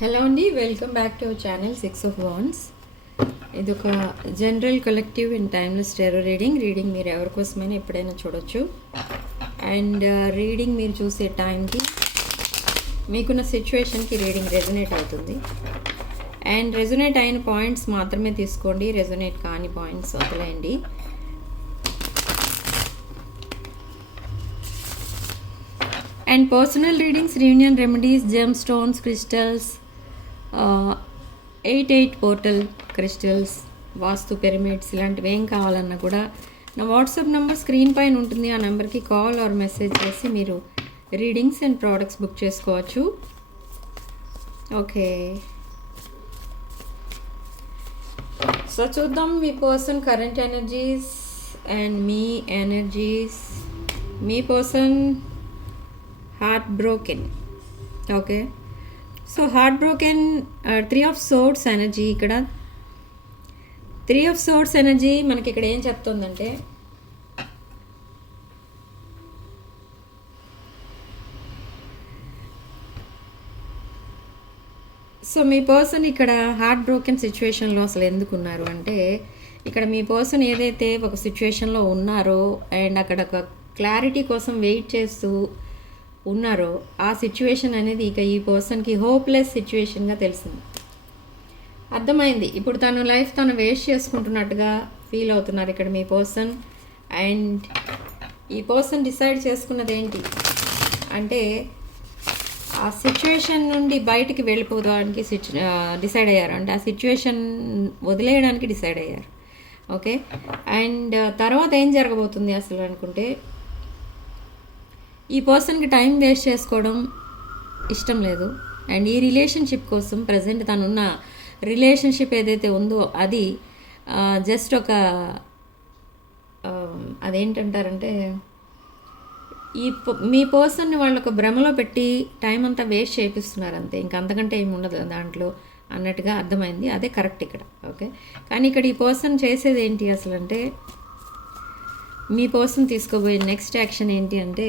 Hello అండి welcome back to our channel six of wands ఇది ఒక general collective in timeless tarot reading reading మీరు ఎవరి కోసమైనా ఎప్పుడైనా చూడొచ్చు. అండ్ రీడింగ్ uh, మీరు చూసే టైంకి మీకున్న సిచ్యువేషన్కి రీడింగ్ రెజొనేట్ అవుతుంది. అండ్ రెజొనేట్ అయిన పాయింట్స్ మాత్రమే తీసుకోండి రెజొనేట్ కాని పాయింట్స్ వదిలేయండి. And personal readings reunion remedies gem stones crystals eight eight portal crystals vastu pyramids ఇలాంటివి ఏం కావాలన్నా కూడా నా వాట్సాప్ నెంబర్ స్క్రీన్ పైన ఉంటుంది. ఆ నెంబర్కి కాల్ ఆర్ మెసేజ్ చేసి మీరు రీడింగ్స్ అండ్ ప్రోడక్ట్స్ బుక్ చేసుకోవచ్చు. ఓకే. సో చూద్దాం మీ పర్సన్ కరెంట్ ఎనర్జీస్ అండ్ మీ energies. Me person heart broken. Okay. So heart broken three of swords energy ఇక్కడ. త్రీ ఆఫ్ సోర్ట్స్ ఎనర్జీ మనకి ఇక్కడ ఏం చెప్తుందంటే సో మీ పర్సన్ ఇక్కడ హార్ట్ బ్రోకెన్ సిచ్యువేషన్లో అసలు ఎందుకు ఉన్నారు అంటే ఇక్కడ మీ పర్సన్ ఏదైతే ఒక సిచ్యువేషన్లో ఉన్నారో అండ్ అక్కడ ఒక క్లారిటీ కోసం వెయిట్ చేస్తూ ఉన్నారో ఆ సిచ్యువేషన్ అనేది ఇక ఈ పర్సన్కి హోప్లెస్ సిచ్యువేషన్గా తెలిసింది. అర్థమైంది. ఇప్పుడు తను లైఫ్ తను వేస్ట్ చేసుకుంటున్నట్టుగా ఫీల్ అవుతున్నారు ఇక్కడ మీ పర్సన్ అండ్ ఈ పర్సన్ డిసైడ్ చేసుకున్నది ఏంటి? అంటే ఆ సిచ్యువేషన్ నుండి బయటికి వెళ్ళిపోవడానికి డిసైడ్ అయ్యారు. అంటే ఆ సిచ్యువేషన్ వదిలేయడానికి డిసైడ్ అయ్యారు. ఓకే అండ్ తర్వాత ఏం జరగబోతుంది అసలు అనుకుంటే ఈ పర్సన్కి టైం వేస్ట్ చేసుకోవడం ఇష్టం లేదు. అండ్ ఈ రిలేషన్షిప్ కోసం ప్రజెంట్ తనున్న రిలేషన్షిప్ ఏదైతే ఉందో అది జస్ట్ ఒక అదేంటంటారంటే ఈ మీ పర్సన్ని వాళ్ళు ఒక భ్రమలో పెట్టి టైం అంతా వేస్ట్ చేపిస్తున్నారు అంతే ఇంకా అంతకంటే ఏమి ఉండదు దాంట్లో అన్నట్టుగా అర్థమైంది. అదే కరెక్ట్ ఇక్కడ. ఓకే? కానీ ఇక్కడ ఈ పర్సన్ చేసేది ఏంటి అసలు అంటే మీ పర్సన్ తీసుకోబోయే నెక్స్ట్ యాక్షన్ ఏంటి అంటే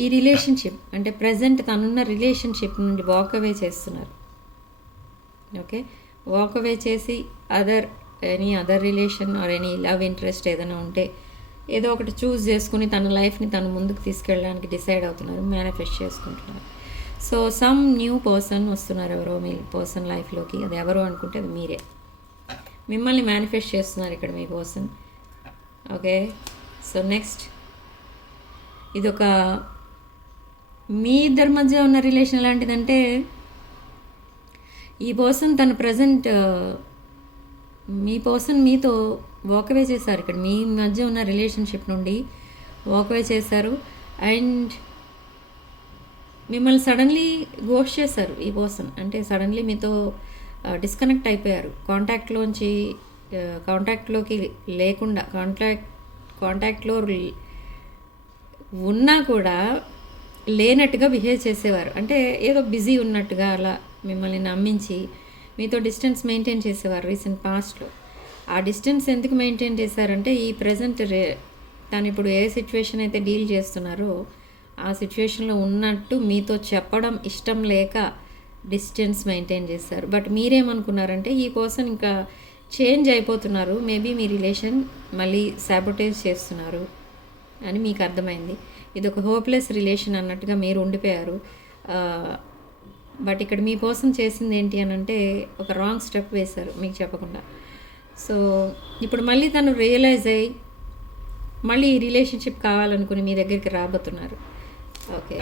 ఈ రిలేషన్షిప్ అంటే ప్రజెంట్ తనున్న రిలేషన్షిప్ నుండి వాక్ అవే చేస్తున్నారు. ఓకే వాక్ అవే చేసి other any other relation or any love interest ఏదైనా ఉంటే ఏదో ఒకటి చూస్ చేసుకుని తన లైఫ్ని తను ముందుకు తీసుకెళ్ళడానికి డిసైడ్ అవుతున్నారు మేనిఫెస్ట్ చేసుకుంటున్నారు. సో సమ్ న్యూ పర్సన్ వస్తున్నారు ఎవరో మీ పర్సన్ లైఫ్లోకి అది ఎవరు అనుకుంటే అది మీరే. మిమ్మల్ని మేనిఫెస్ట్ చేస్తున్నారు ఇక్కడ మీ పర్సన్ ఓకే సో నెక్స్ట్ ఇదొక మీ ఇద్దరి మధ్య ఉన్న రిలేషన్ ఎలాంటిదంటే ఈ పర్సన్ తన ప్రజెంట్ మీ పర్సన్ మీతో వాకవే చేశారు ఇక్కడ. మీ మధ్య ఉన్న రిలేషన్షిప్ నుండి వాకవే చేశారు. అండ్ మిమ్మల్ని సడన్లీ గోష్ చేశారు ఈ పర్సన్ అంటే సడన్లీ మీతో డిస్కనెక్ట్ అయిపోయారు. కాంటాక్ట్లోంచి కాంటాక్ట్లోకి లేకుండా కాంటాక్ట్ కాంటాక్ట్లో ఉన్నా కూడా లేనట్టుగా బిహేవ్ చేసేవారు. అంటే ఏదో బిజీ ఉన్నట్టుగా అలా మిమ్మల్ని నమ్మించి మీతో డిస్టెన్స్ మెయింటైన్ చేసేవారు రీసెంట్ పాస్ట్లో. ఆ డిస్టెన్స్ ఎందుకు మెయింటైన్ చేశారంటే ఈ ప్రజెంట్ రే తను ఇప్పుడు ఏ సిచ్యువేషన్ అయితే డీల్ చేస్తున్నారో ఆ సిచ్యువేషన్లో ఉన్నట్టు మీతో చెప్పడం ఇష్టం లేక డిస్టెన్స్ మెయింటైన్ చేస్తారు బట్ మీరేమనుకున్నారంటే ఈ పర్సన్ ఇంకా చేంజ్ అయిపోతున్నారు. మేబీ మీ రిలేషన్ మళ్ళీ సాబొటేజ్ చేస్తున్నారు. అని మీకు అర్థమైంది. ఇది ఒక హోప్లెస్ రిలేషన్ అన్నట్టుగా మీరు ఉండిపోయారు. బట్ ఇక్కడ మీ కోసం చేసింది ఏంటి అని అంటే ఒక రాంగ్ స్టెప్ వేశారు మీకు చెప్పకుండా. సో ఇప్పుడు మళ్ళీ తను రియలైజ్ అయ్యి మళ్ళీ ఈ రిలేషన్షిప్ కావాలనుకుని మీ దగ్గరికి రాబోతున్నారు. ఓకే.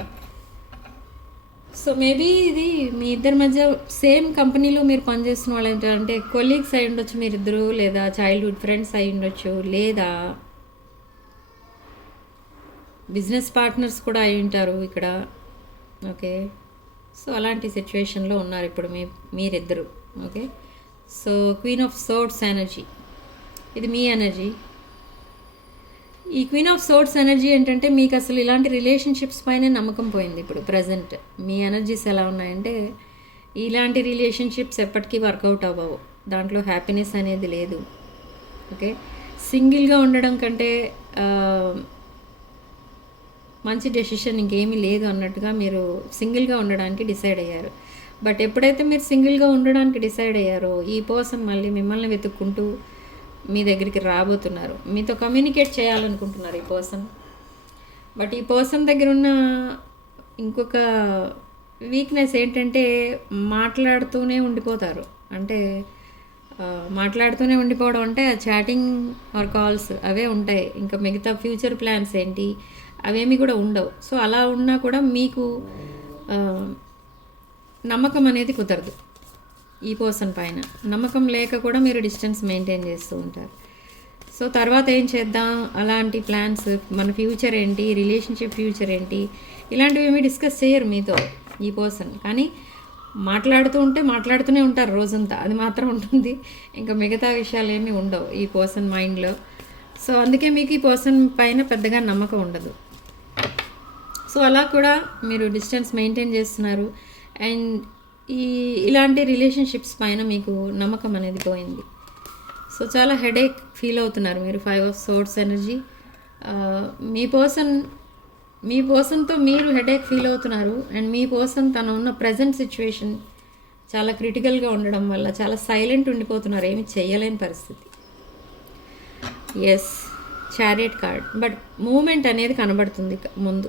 సో మేబీ ఇది మీ ఇద్దరి మధ్య సేమ్ కంపెనీలో మీరు పనిచేస్తున్న వాళ్ళు ఏంటంటే కొలీగ్స్ అయి ఉండొచ్చు మీరిద్దరు లేదా చైల్డ్హుడ్ ఫ్రెండ్స్ అయి ఉండొచ్చు లేదా బిజినెస్ పార్ట్నర్స్ కూడా అయి ఉంటారు ఇక్కడ. ఓకే. సో అలాంటి సిచ్యువేషన్లో ఉన్నారు ఇప్పుడు మీ మీరిద్దరు. Okay. So queen of swords energy. ఇది మీ ఎనర్జీ. ఈ క్వీన్ ఆఫ్ సోర్ట్స్ ఎనర్జీ ఏంటంటే మీకు అసలు ఇలాంటి రిలేషన్షిప్స్ పైనే నమ్మకం పోయింది ఇప్పుడు ప్రజెంట్. మీ ఎనర్జీస్ ఎలా ఉన్నాయంటే ఇలాంటి రిలేషన్షిప్స్ ఎప్పటికీ వర్కౌట్ అవ్వవు. దాంట్లో హ్యాపీనెస్ అనేది లేదు. ఓకే. సింగిల్గా ఉండడం కంటే మంచి డెసిషన్ ఇంకేమీ లేదు అన్నట్టుగా మీరు సింగిల్గా ఉండడానికి డిసైడ్ అయ్యారు. బట్ ఎప్పుడైతే మీరు సింగిల్గా ఉండడానికి డిసైడ్ అయ్యారో ఈ పర్సన్ మళ్ళీ మిమ్మల్ని వెతుక్కుంటూ మీ దగ్గరికి రాబోతున్నారు. మీతో కమ్యూనికేట్ చేయాలనుకుంటున్నారు ఈ పర్సన్ బట్ ఈ పర్సన్ దగ్గర ఉన్న ఇంకొక వీక్నెస్ ఏంటంటే మాట్లాడుతూనే ఉండిపోతారు. అంటే మాట్లాడుతూనే ఉండిపోవడం అంటే చాటింగ్ ఆర్ కాల్స్ అవే ఉంటాయి. ఇంకా మిగతా ఫ్యూచర్ ప్లాన్స్ ఏంటి? అవేమి కూడా ఉండవు. సో అలా ఉన్నా కూడా మీకు నమ్మకం అనేది కుదరదు. ఈ పర్సన్ పైన. నమ్మకం లేక కూడా మీరు డిస్టెన్స్ మెయింటైన్ చేస్తూ ఉంటారు. సో తర్వాత ఏం చేద్దాం? అలాంటి ప్లాన్స్ మన ఫ్యూచర్ ఏంటి? రిలేషన్షిప్ ఫ్యూచర్ ఏంటి? ఇలాంటివి ఏమి డిస్కస్ చేయరు మీతో ఈ పర్సన్. కానీ మాట్లాడుతూ ఉంటే మాట్లాడుతూనే ఉంటారు రోజంతా. అది మాత్రం ఉంటుంది. ఇంకా మిగతా విషయాలు ఏమీ ఉండవు ఈ పర్సన్ మైండ్లో. సో అందుకే మీకు ఈ పర్సన్ పైన పెద్దగా నమ్మకం ఉండదు. సో అలా కూడా మీరు డిస్టెన్స్ మెయింటైన్ చేస్తున్నారు. అండ్ ఈ ఇలాంటి రిలేషన్షిప్స్ పైన మీకు నమ్మకం అనేది పోయింది. సో చాలా హెడేక్ ఫీల్ అవుతున్నారు మీరు ఫైవ్ ఆఫ్ సోర్స్ ఎనర్జీ. మీ పర్సన్ మీ పర్సన్తో మీరు హెడేక్ ఫీల్ అవుతున్నారు. అండ్ మీ పర్సన్ తను ఉన్న ప్రజెంట్ సిచ్యువేషన్ చాలా క్రిటికల్గా ఉండడం వల్ల చాలా సైలెంట్ ఉండిపోతున్నారు. ఏమి చేయలేని పరిస్థితి. Ace chariot card but moment అనేది కనబడుతుంది ముందు.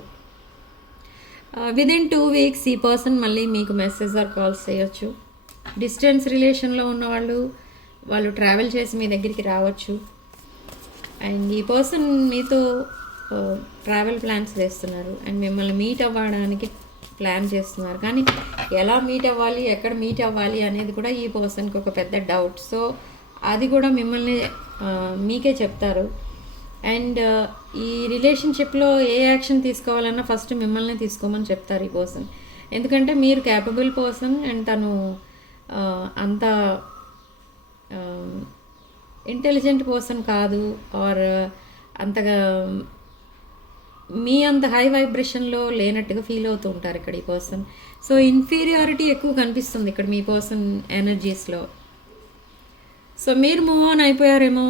విదిన్ టూ వీక్స్ ఈ పర్సన్ మళ్ళీ మీకు మెసేజ్ ఆర్ కాల్స్ చేయొచ్చు. డిస్టెన్స్ రిలేషన్లో ఉన్నవాళ్ళు వాళ్ళు ట్రావెల్ చేసి మీ దగ్గరికి రావచ్చు. అండ్ ఈ పర్సన్ మీతో uh, ట్రావెల్ ప్లాన్స్ చేస్తున్నారు. అండ్ మిమ్మల్ని మీట్ అవ్వడానికి ప్లాన్ చేస్తున్నారు. కానీ ఎలా మీట్ అవ్వాలి ఎక్కడ మీట్ అవ్వాలి అనేది కూడా ఈ పర్సన్కి ఒక పెద్ద డౌట్ సో అది కూడా మిమ్మల్ని uh, మీకే చెప్తారు. అండ్ uh, ఈ రిలేషన్షిప్లో ఏ యాక్షన్ తీసుకోవాలన్నా ఫస్ట్ మిమ్మల్ని తీసుకోమని చెప్తారు ఈ పర్సన్. ఎందుకంటే మీరు క్యాపబుల్ పర్సన్ అండ్ తను uh, అంత um, ఇంటెలిజెంట్ పర్సన్ కాదు ఆర్ uh, అంతగా మీ అంత హై వైబ్రేషన్లో లేనట్టుగా ఫీల్ అవుతూ ఉంటారు ఇక్కడ ఈ పర్సన్. సో ఇన్ఫీరియారిటీ ఎక్కువ కనిపిస్తుంది ఇక్కడ మీ పర్సన్ ఎనర్జీస్లో. సో మీరు మూవ్ ఆన్ అయిపోయారేమో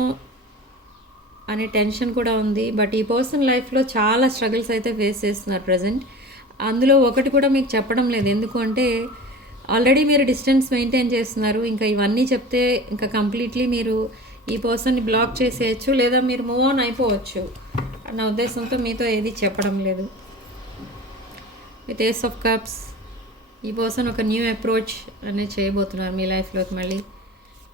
అనే టెన్షన్ కూడా ఉంది. బట్ ఈ పర్సన్ లైఫ్లో చాలా స్ట్రగుల్స్ అయితే ఫేస్ చేస్తున్నారు ప్రజెంట్ అందులో ఒకటి కూడా మీకు చెప్పడం లేదు. ఎందుకు అంటే ఆల్రెడీ మీరు డిస్టెన్స్ మెయింటైన్ చేస్తున్నారు. ఇంకా ఇవన్నీ చెప్తే ఇంకా కంప్లీట్లీ మీరు ఈ పర్సన్ని బ్లాక్ చేసేయచ్చు లేదా మీరు మూవ్ ఆన్ అయిపోవచ్చు అన్న ఉద్దేశంతో మీతో ఏది చెప్పడం లేదు. విత్ ఏస్ ఆఫ్ కప్స్ ఈ పర్సన్ ఒక న్యూ అప్రోచ్ అనేది చేయబోతున్నారు మీ లైఫ్లోకి మళ్ళీ.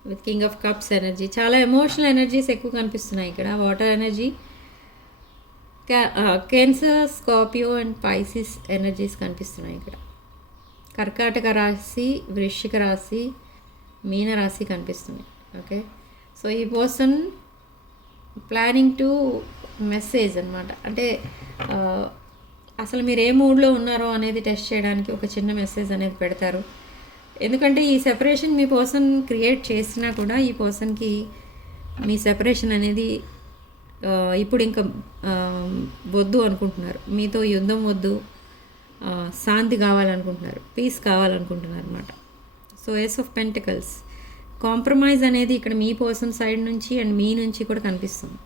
With king of cups energy. చాలా ఎమోషనల్ ఎనర్జీస్ ఎక్కువ కనిపిస్తున్నాయి ఇక్కడ. Water energy Cancer Scorpio and Pisces energies కనిపిస్తున్నాయి ఇక్కడ. కర్కాటక రాశి వృశ్చిక రాశి మీన రాశి కనిపిస్తుంది. ఓకే? సో ఈ పర్సన్ ప్లానింగ్ టు మెసేజ్ అనమాట అంటే అసలు మీరు ఏ మూడ్లో ఉన్నారో అనేది టెస్ట్ చేయడానికి ఒక చిన్న మెసేజ్ అనేది పెడతారు. ఎందుకంటే ఈ సెపరేషన్ మీ పర్సన్ క్రియేట్ చేసినా కూడా ఈ పర్సన్కి మీ సెపరేషన్ అనేది ఇప్పుడు ఇంకా వద్దు అనుకుంటున్నారు. మీతో యుద్ధం వద్దు శాంతి కావాలనుకుంటున్నారు. పీస్ కావాలనుకుంటున్నారు అనమాట so ace of pentacles compromise అనేది ఇక్కడ మీ పర్సన్ సైడ్ నుంచి అండ్ మీ నుంచి కూడా కనిపిస్తుంది.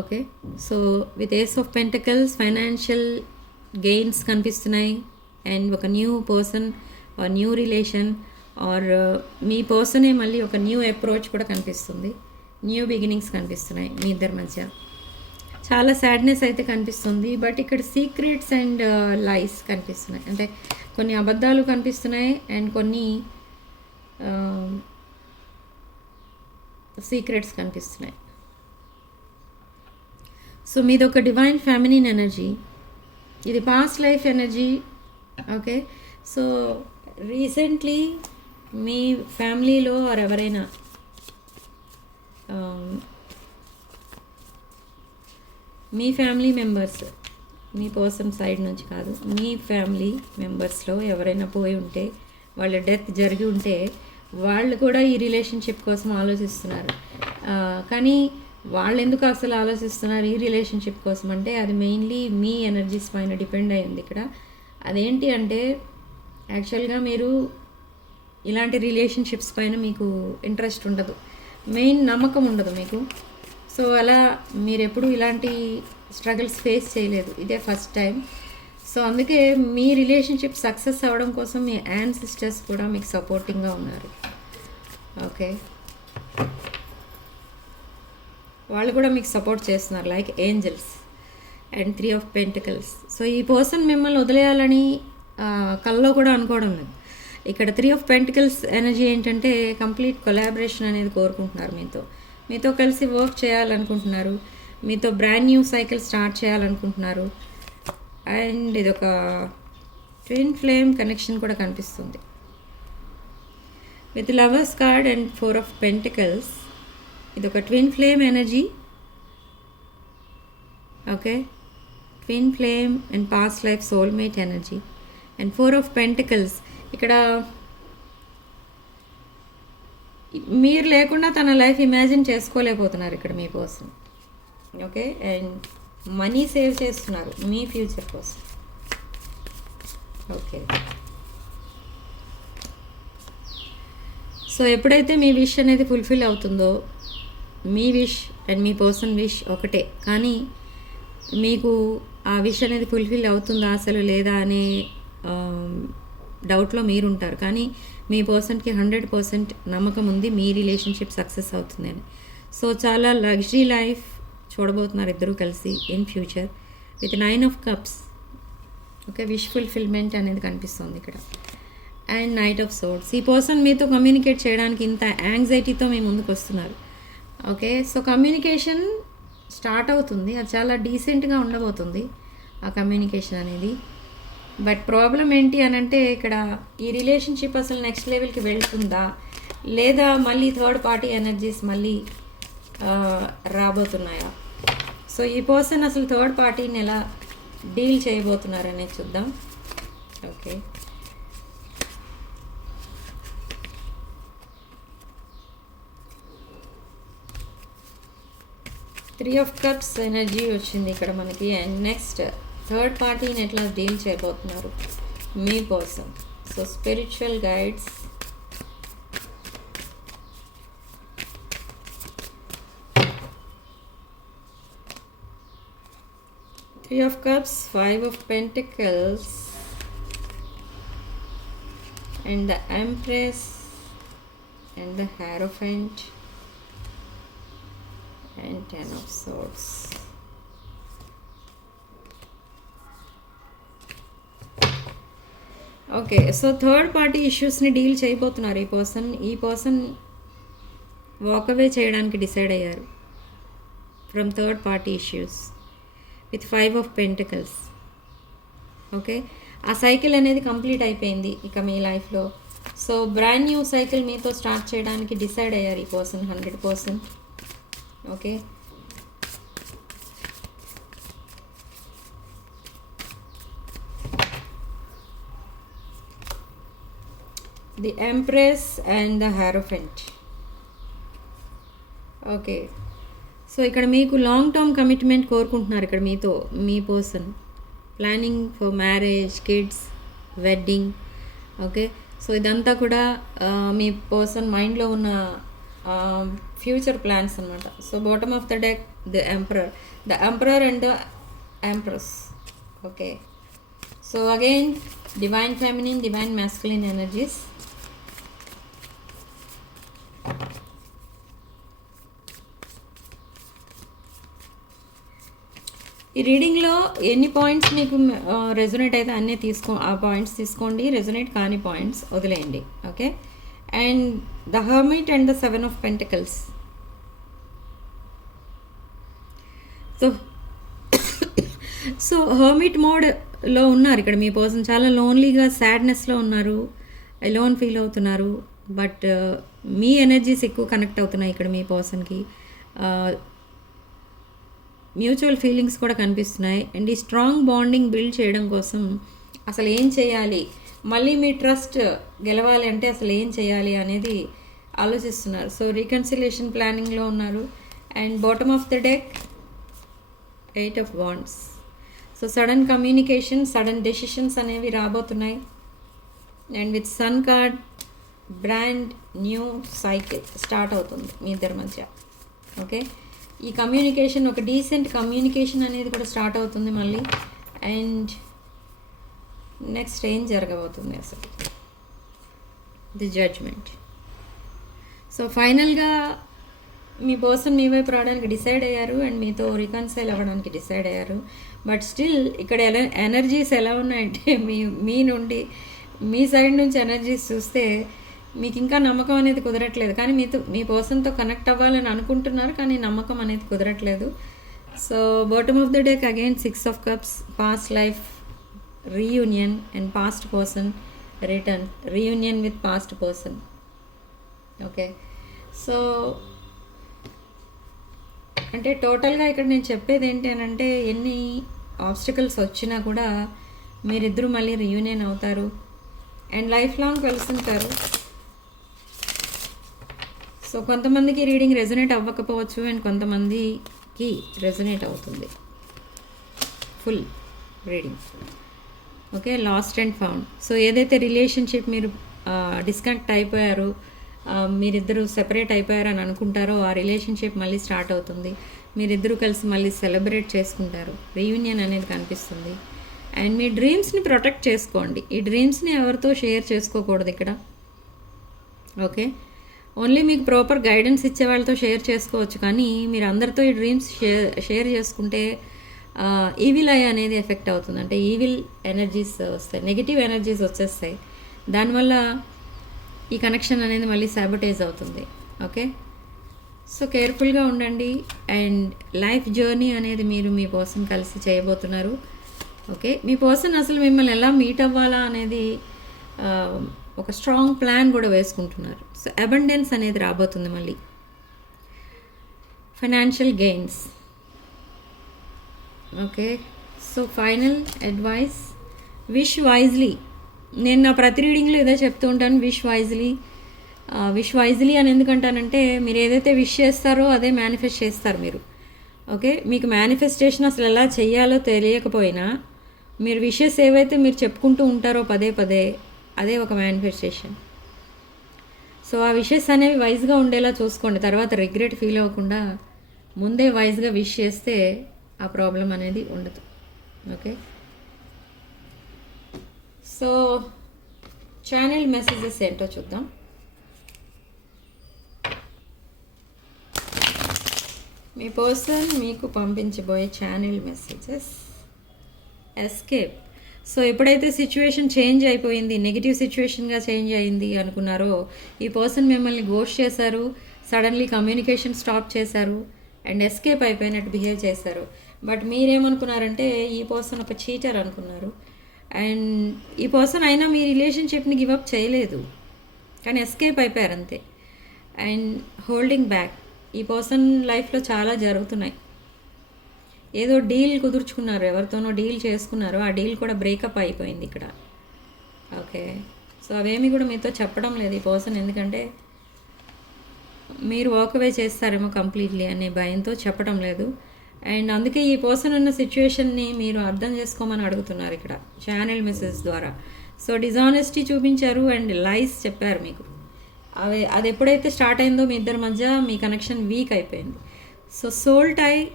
Okay so with ace of pentacles financial gains కనిపిస్తున్నాయి. అండ్ ఒక new person new relation or మీ పర్సనే మళ్ళీ ఒక న్యూ అప్రోచ్ కూడా కనిపిస్తుంది. న్యూ బిగినింగ్స్ కనిపిస్తున్నాయి మీ ఇద్దరి మధ్య. చాలా సాడ్నెస్ అయితే కనిపిస్తుంది బట్ ఇక్కడ సీక్రెట్స్ అండ్ లైస్ కనిపిస్తున్నాయి. అంటే కొన్ని అబద్ధాలు కనిపిస్తున్నాయి అండ్ కొన్ని సీక్రెట్స్ కనిపిస్తున్నాయి. సో మీది ఒక డివైన్ ఫ్యామిలీన్ ఎనర్జీ. ఇది past life energy okay? So recently మీ ఫ్యామిలీలో ఆర్ ఎవరైనా మీ ఫ్యామిలీ మెంబర్స్ మీ పర్సన్ సైడ్ నుంచి కాదు మీ ఫ్యామిలీ మెంబర్స్లో ఎవరైనా పోయి ఉంటే వాళ్ళ డెత్ జరిగి ఉంటే వాళ్ళు కూడా ఈ రిలేషన్షిప్ కోసం ఆలోచిస్తున్నారు. కానీ వాళ్ళు ఎందుకు అసలు ఆలోచిస్తున్నారు ఈ రిలేషన్షిప్ కోసం? అంటే అది మెయిన్లీ మీ ఎనర్జీస్ పైన డిపెండ్ అయ్యింది ఇక్కడ. అదేంటి అంటే యాక్చువల్గా మీరు ఇలాంటి రిలేషన్షిప్స్ పైన మీకు ఇంట్రెస్ట్ ఉండదు. మెయిన్ నమ్మకం ఉండదు మీకు. సో అలా మీరు ఎప్పుడు ఇలాంటి స్ట్రగుల్స్ ఫేస్ చేయలేదు. ఇదే ఫస్ట్ టైం సో అందుకే మీ రిలేషన్షిప్ సక్సెస్ అవ్వడం కోసం మీ యాన్ సిస్టర్స్ కూడా మీకు సపోర్టింగ్గా ఉన్నారు. ఓకే. వాళ్ళు కూడా మీకు సపోర్ట్ చేస్తున్నారు like angels. And three of pentacles so ఈ పర్సన్ మిమ్మల్ని వదిలేయాలని కళ్ళలో కల్లో కూడా అనుకోవడం లేదు. ఇక్కడ త్రీ ఆఫ్ పెంటికల్స్ ఎనర్జీ ఏంటంటే కంప్లీట్ కొలాబరేషన్ అనేది కోరుకుంటున్నారు మీతో. మీతో కలిసి వర్క్ చేయాలనుకుంటున్నారు. మీతో బ్రాండ్ న్యూ సైకిల్ స్టార్ట్ చేయాలనుకుంటున్నారు. అండ్ ఇది ఒక ట్విన్ ఫ్లేమ్ కనెక్షన్ కూడా కనిపిస్తుంది. With lovers card and four of pentacles ఇది ఒక twin flame energy okay twin flame and past life soulmate energy and four of pentacles ఇక్కడ మీరు లేకుండా తన లైఫ్ ఇమాజిన్ చేసుకోలేకపోతున్నారు ఇక్కడ మీ కోసం. ఓకే? అండ్ మనీ సేవ్ చేస్తున్నారు మీ ఫ్యూచర్ కోసం. ఓకే. సో ఎప్పుడైతే మీ విష్ అనేది ఫుల్ఫిల్ అవుతుందో మీ విష్ అండ్ మీ పర్సన్ విష్ ఒకటే. కానీ మీకు ఆ విష్ అనేది ఫుల్ఫిల్ అవుతుందా అసలు లేదా అనే డౌట్లో మీరు ఉంటారు కానీ మీ పర్సన్కి హండ్రెడ్ పర్సెంట్ నమ్మకం ఉంది మీ రిలేషన్షిప్ సక్సెస్ అవుతుందని. సో చాలా లగ్జరీ లైఫ్ చూడబోతున్నారు ఇద్దరూ కలిసి in future. With nine of cups okay wish fulfilment అనేది కనిపిస్తుంది ఇక్కడ. అండ్ నైట్ ఆఫ్ సోర్ట్స్ ఈ పర్సన్ మీతో కమ్యూనికేట్ చేయడానికి ఇంత యాంగ్జైటీతో మీ ముందుకు వస్తున్నారు ఓకే సో కమ్యూనికేషన్ స్టార్ట్ అవుతుంది. అది చాలా డీసెంట్గా ఉండబోతుంది ఆ కమ్యూనికేషన్ అనేది. బట్ ప్రాబ్లం ఏంటి అని అంటే ఇక్కడ ఈ రిలేషన్షిప్ అసలు నెక్స్ట్ లెవెల్కి వెళ్తుందా? లేదా మళ్ళీ థర్డ్ పార్టీ ఎనర్జీస్ మళ్ళీ రాబోతున్నాయా? సో ఈ పర్సన్ అసలు థర్డ్ పార్టీని ఎలా డీల్ చేయబోతున్నారనేది చూద్దాం. Okay. Three of cups energy వచ్చింది ఇక్కడ మనకి. అండ్ నెక్స్ట్ థర్డ్ పార్టీని ఎట్లా డీల్ చేయబోతున్నారు? మీ కోసం. So spiritual guides three of cups five of pentacles and the empress and the hierophant and ten of swords. Okay so third party ఇష్యూస్ని deal చేయబోతున్నారు ఈ పర్సన్ ఈ పర్సన్ వాకవే చేయడానికి decide అయ్యారు. From third party issues with five of pentacles okay ఆ cycle అనేది complete అయిపోయింది ఇక మీ లైఫ్లో సో బ్రాండ్ న్యూ సైకిల్ మీతో స్టార్ట్ చేయడానికి డిసైడ్ అయ్యారు ఈ person hundred percent okay. The empress and the hierophant okay. So ఇక్కడ మీకు లాంగ్ టర్మ్ కమిట్మెంట్ కోరుకుంటున్నారు ఇక్కడ మీతో మీ person planning for marriage kids wedding okay. So ఇదంతా కూడా మీ పర్సన్ మైండ్లో ఉన్న ఫ్యూచర్ ప్లాన్స్ అనమాట so bottom of the deck the emperor the emperor and the empress okay so again divine feminine divine masculine energies ఈ రీడింగ్లో ఎన్ని points మీకు uh, రెజొనేట్ అయితే అన్నీ తీసుకో ఆ పాయింట్స్ తీసుకోండి. రెజొనేట్ కాని పాయింట్స్ వదిలేయండి. Okay and the hermit and the seven of pentacles so so hermit మోడ్లో ఉన్నారు ఇక్కడ మీ పర్సన్ చాలా లోన్లీగా సాడ్నెస్లో ఉన్నారు. లోన్ ఫీల్ అవుతున్నారు. బట్ uh, మీ ఎనర్జీస్ ఎక్కువ కనెక్ట్ అవుతున్నాయి ఇక్కడ మీ పర్సన్కి మ్యూచువల్ ఫీలింగ్స్ కూడా కనిపిస్తున్నాయి. అండ్ ఈ స్ట్రాంగ్ బాండింగ్ బిల్డ్ చేయడం కోసం అసలు ఏం చేయాలి? మళ్ళీ మీ ట్రస్ట్ గెలవాలి అంటే అసలు ఏం చేయాలి అనేది ఆలోచిస్తున్నారు. సో రీకన్సిలేషన్ ప్లానింగ్లో ఉన్నారు. And bottom of the deck eight of wands so sudden communication sudden decisions అనేవి రాబోతున్నాయి. And with sun card brand new cycle start అవుతుంది మీ ఇద్దరి మధ్య. ఓకే ఈ కమ్యూనికేషన్ ఒక డీసెంట్ కమ్యూనికేషన్ అనేది కూడా స్టార్ట్ అవుతుంది మళ్ళీ. అండ్ నెక్స్ట్ ఏం జరగబోతుంది అసలు? ది జడ్జ్మెంట్ సో ఫైనల్గా మీ పర్సన్ మీ వైపు రావడానికి డిసైడ్ అయ్యారు అండ్ మీతో రికన్సైల్ అవ్వడానికి డిసైడ్ అయ్యారు. బట్ స్టిల్ ఇక్కడ ఎలా ఎనర్జీస్ ఎలా ఉన్నాయంటే మీ మీ నుండి మీ సైడ్ నుంచి ఎనర్జీస్ చూస్తే మీకు ఇంకా నమ్మకం అనేది కుదరట్లేదు. కానీ మీతో మీ పర్సన్తో కనెక్ట్ అవ్వాలని అనుకుంటున్నారు కానీ నమ్మకం అనేది కుదరట్లేదు. So bottom of the deck again six of cups past life reunion and past person return reunion with past person okay so అంటే టోటల్గా ఇక్కడ నేను చెప్పేది ఏంటి అని అంటే ఎన్ని ఆబ్స్టికల్స్ వచ్చినా కూడా మీరిద్దరూ మళ్ళీ రీయూనియన్ అవుతారు. అండ్ లైఫ్ లాంగ్ కలుస్తుంటారు సో కొంతమందికి రీడింగ్ రెజొనేట్ అవ్వకపోవచ్చు అండ్ కొంతమందికి రెజనేట్ అవుతుంది. Full reading okay lost and found so ఏదైతే రిలేషన్షిప్ మీరు డిస్కనెక్ట్ అయిపోయారు మీరిద్దరు సెపరేట్ అయిపోయారు అని అనుకుంటారో ఆ రిలేషన్షిప్ మళ్ళీ స్టార్ట్ అవుతుంది. మీరిద్దరూ కలిసి మళ్ళీ సెలబ్రేట్ చేసుకుంటారు. రీయూనియన్ అనేది కనిపిస్తుంది. అండ్ మీ డ్రీమ్స్ని ప్రొటెక్ట్ చేసుకోండి. ఈ డ్రీమ్స్ని ఎవరితో షేర్ చేసుకోకూడదు ఇక్కడ. ఓకే? ఓన్లీ మీకు ప్రాపర్ గైడెన్స్ ఇచ్చే వాళ్ళతో షేర్ చేసుకోవచ్చు. కానీ మీరు అందరితో ఈ డ్రీమ్స్ షేర్ షేర్ చేసుకుంటే ఈవిల్ ఐ అనేది ఎఫెక్ట్ అవుతుంది. అంటే ఈవిల్ ఎనర్జీస్ వస్తాయి. నెగిటివ్ ఎనర్జీస్ వచ్చేస్తాయి. దానివల్ల ఈ కనెక్షన్ అనేది మళ్ళీ శాబటైజ్ అవుతుంది. ఓకే సో కేర్ఫుల్గా ఉండండి. అండ్ లైఫ్ జర్నీ అనేది మీరు మీ పర్సన్ కలిసి చేయబోతున్నారు. ఓకే మీ పర్సన్ అసలు మిమ్మల్ని ఎలా మీట్ అవ్వాలా అనేది ఒక స్ట్రాంగ్ ప్లాన్ కూడా వేసుకుంటున్నారు. సో అబండెన్స్ అనేది రాబోతుంది మళ్ళీ. Financial gains okay. So final advice. Wish wisely. నేను నా ప్రతి రీడింగ్లో ఇదే చెప్తూ ఉంటాను విష్ వైజ్లీ. విష్ వైజ్లీ అని ఎందుకంటానంటే మీరు ఏదైతే విష్ చేస్తారో అదే మేనిఫెస్ట్ చేస్తారు మీరు. ఓకే. మీకు మేనిఫెస్టేషన్ అసలు ఎలా చేయాలో తెలియకపోయినా మీరు విషెస్ ఏవైతే మీరు చెప్పుకుంటూ ఉంటారో పదే పదే అదే ఒక మేనిఫెస్టేషన్ సో ఆ విషెస్ అనేవి వైజ్గా ఉండేలా చూసుకోండి. తర్వాత రిగ్రెట్ ఫీల్ అవ్వకుండా ముందే వైజ్గా విష్ చేస్తే ఆ ప్రాబ్లం అనేది ఉండదు. ఓకే? సో ఛానల్ మెసేజెస్ ఏంటో చూద్దాం. మీ పర్సన్ మీకు పంపించబోయే ఛానల్ మెసేజెస్ ఎస్కేప్ సో ఎప్పుడైతే సిచ్యువేషన్ చేంజ్ అయిపోయింది నెగిటివ్ సిచ్యువేషన్గా చేంజ్ అయింది అనుకున్నారో ఈ పర్సన్ మిమ్మల్ని గోష్ చేశారు సడన్లీ కమ్యూనికేషన్ స్టాప్ చేశారు అండ్ ఎస్కేప్ అయిపోయినట్టు బిహేవ్ చేశారు. బట్ మీరేమనుకున్నారంటే ఈ పర్సన్ ఒక చీటర్ అనుకున్నారు. అండ్ ఈ పర్సన్ అయినా మీ రిలేషన్షిప్ని గివప్ చేయలేదు. కానీ ఎస్కేప్ అయిపోయారు అంతే. And holding back. ఈ పర్సన్ లైఫ్లో చాలా జరుగుతున్నాయి. ఏదో డీల్ కుదుర్చుకున్నారు ఎవరితోనో డీల్ చేసుకున్నారు ఆ డీల్ కూడా బ్రేకప్ అయిపోయింది ఇక్కడ. ఓకే. సో అవేమి కూడా మీతో చెప్పడం లేదు ఈ పర్సన్. ఎందుకంటే మీరు వాకవే చేస్తారేమో కంప్లీట్లీ అనే భయంతో చెప్పడం లేదు. అండ్ అందుకే ఈ పర్సన్ ఉన్న సిచ్యువేషన్ని మీరు అర్థం చేసుకోమని అడుగుతున్నారు ఇక్కడ ఛానల్ మెసేజ్ ద్వారా. సో డిజానెస్టీ చూపించారు అండ్ లైస్ చెప్పారు మీకు. అవి అది ఎప్పుడైతే స్టార్ట్ అయిందో మీ ఇద్దరి మధ్య మీ కనెక్షన్ వీక్ అయిపోయింది. సో సోల్ టై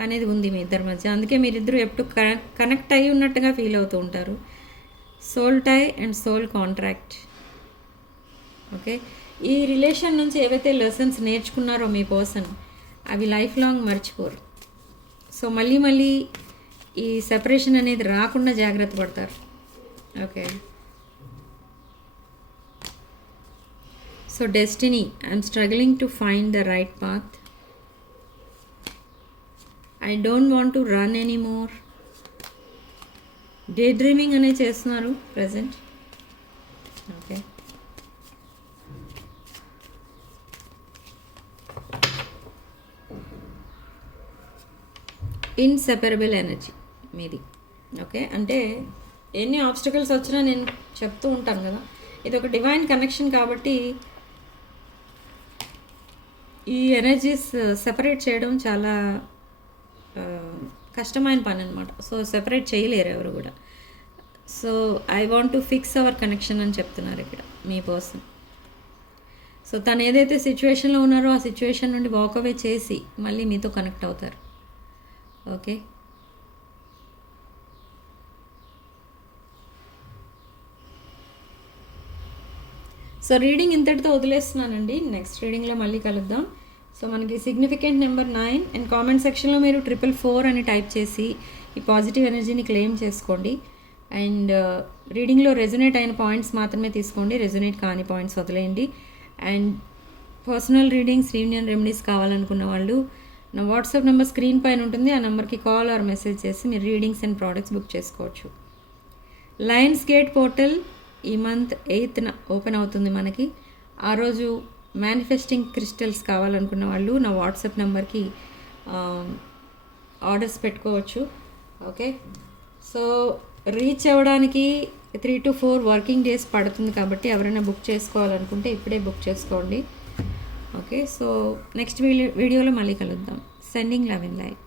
అనేది ఉంది మీ ఇద్దరి మధ్య. అందుకే మీరిద్దరు ఎప్పుడు కనెక్ట్ అయి ఉన్నట్టుగా ఫీల్ అవుతూ ఉంటారు. Soul tie and soul contract. Okay? ఈ రిలేషన్ నుంచి ఏవైతే లెసన్స్ నేర్చుకున్నారో మీ పర్సన్ అవి లైఫ్ లాంగ్ మర్చిపోరు. సో మళ్ళీ మళ్ళీ ఈ సెపరేషన్ అనేది రాకుండా జాగ్రత్త పడతారు. Okay. So destiny I'm struggling to find the right path. I don't want to run any more. Day dreaming అనేది చేస్తున్నారు ప్రజెంట్ ఓకే. ఇన్సెపరబుల్ ఎనర్జీ మీది. ఓకే అంటే ఎన్ని ఆబ్స్టకల్స్ వచ్చినా నేను చెప్తూ ఉంటాను కదా. ఇది ఒక డివైన్ కనెక్షన్ కాబట్టి ఈ ఎనర్జీస్ సెపరేట్ uh, చేయడం చాలా uh, కష్టమైన పని అనమాట సో సెపరేట్ చేయలేరు ఎవరు కూడా. So I want to fix our connection అని చెప్తున్నారు ఇక్కడ మీ పర్సన్ సో తను ఏదైతే సిచ్యువేషన్లో ఉన్నారో ఆ సిచ్యువేషన్ నుండి వాకవే చేసి మళ్ళీ మీతో కనెక్ట్ అవుతారు. ఓకే. సో రీడింగ్ ఇంతటితో వదిలేస్తున్నానండి. నెక్స్ట్ రీడింగ్లో మళ్ళీ కలుద్దాం. సో మనకి significant number nine and comment సెక్షన్లో మీరు ట్రిపుల్ ఫోర్ అని టైప్ చేసి ఈ పాజిటివ్ ఎనర్జీని క్లెయిమ్ చేసుకోండి. అండ్ రీడింగ్లో రెజొనేట్ అయిన పాయింట్స్ మాత్రమే తీసుకోండి. రెజొనేట్ కాని పాయింట్స్ వదిలేయండి. And personal readings reunion remedies కావాలనుకున్న వాళ్ళు నా వాట్సాప్ నెంబర్ స్క్రీన్ పైన ఉంటుంది. ఆ నెంబర్కి కాల్ ఆర్ మెసేజ్ చేసి మీరు రీడింగ్స్ అండ్ ప్రోడక్ట్స్ బుక్ చేసుకోవచ్చు. లయన్స్ గేట్ పోర్టల్ ఈ మంత్ ఎయిత్న ఓపెన్ అవుతుంది మనకి. ఆ రోజు మేనిఫెస్టింగ్ క్రిస్టల్స్ కావాలనుకున్న వాళ్ళు నా వాట్సాప్ నెంబర్కి ఆర్డర్స్ పెట్టుకోవచ్చు. ఓకే? సో రీచ్ అవ్వడానికి three to four working days పడుతుంది కాబట్టి ఎవరైనా బుక్ చేసుకోవాలనుకుంటే ఇప్పుడే బుక్ చేసుకోండి. ఓకే సో నెక్స్ట్ వీడియోలో మళ్ళీ కలుద్దాం. Sending love in life